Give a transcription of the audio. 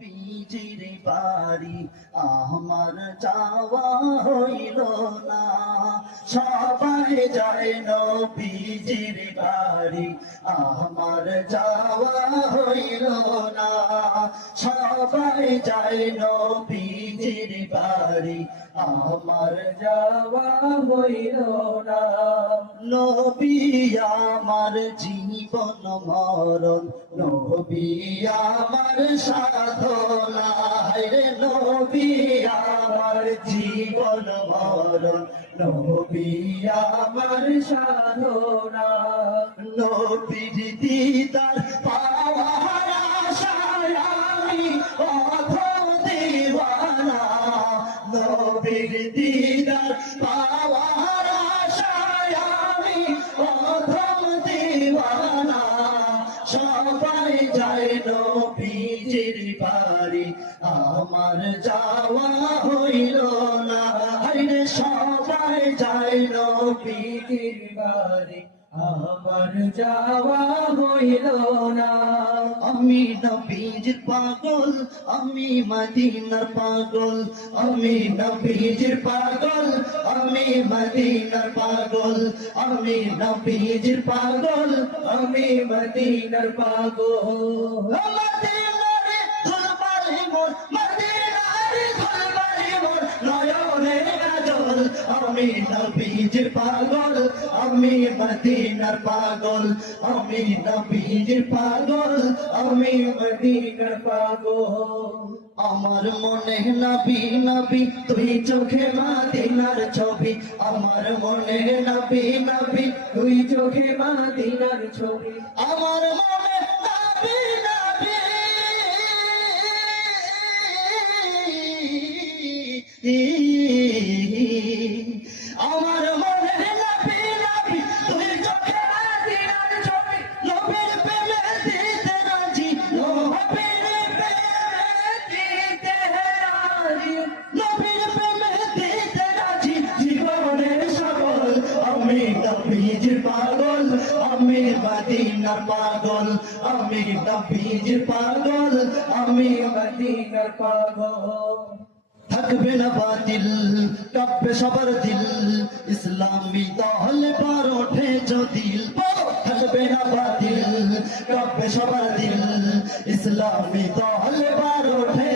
নবীজির বাড়ি আমার যাওয়া হইল না, সবাই যায় নবীজির বাড়ি আমার যাওয়া হইল না, সবাই যায় নবীজির বাড়ি আমার যাওয়া হইল না। নবী আমার জীবন মরণ, নবী আমার সাধনা, রে নবী আমার জীবন মরণ, নবী আমার সাধনা। নবীর দিদার পাওয়ার আশায় আমি অথম দিওয়ানা, নবীর দিদার পাওয়ার আশায় আমি অথম দিওয়ানা, সবাই যায় নবীজির বাড়ি আমার যাওয়া হইল না, রে সবাই যায় নবীজির বাড়ি আমার যাওয়া হইল না। আমি নবীজির পাগল, আমি মদিনার পাগল, আমি নবীজির পাগল, আমি মদিনার পাগল, আমি নবীজির পাগল, আমি মদিনার পাগল। মদিনারে ধুলবালি মোর, মদিনারে ধুলবালি মোর নয়নের কাজল, আমি নবীজির পাগল, আমি মদিনার পাগল, আমি নবীজির পাগল, আমি মদিনার পাগল। আমার মনে নবী নবী তুই চোখে মদিনার ছবি, আমার মনে নবী নবী তুই চোখে মদিনার ছবি, আমার মনে নবী নবী আমার মনে নবী নবী তুই চোখে মদিনার ছবি, নবীর প্রেমে দিতে রাজি, নবীর প্রেমে দিতে রাজি, নবীর প্রেমে দিতে রাজি, জীবনের সকল আমি নবীজির পাগল, আমি মদিনার পাগল, আমি নবীজির পাগল, আমি মদিনার পাগল। থাকবে না বাতিল, কাঁপবে সবার দিল, ইসলামী দল পার ওঠে যদি, থাকবে না বাতিল, কাঁপবে সবার দিল, ইসলামী দল পার ওঠে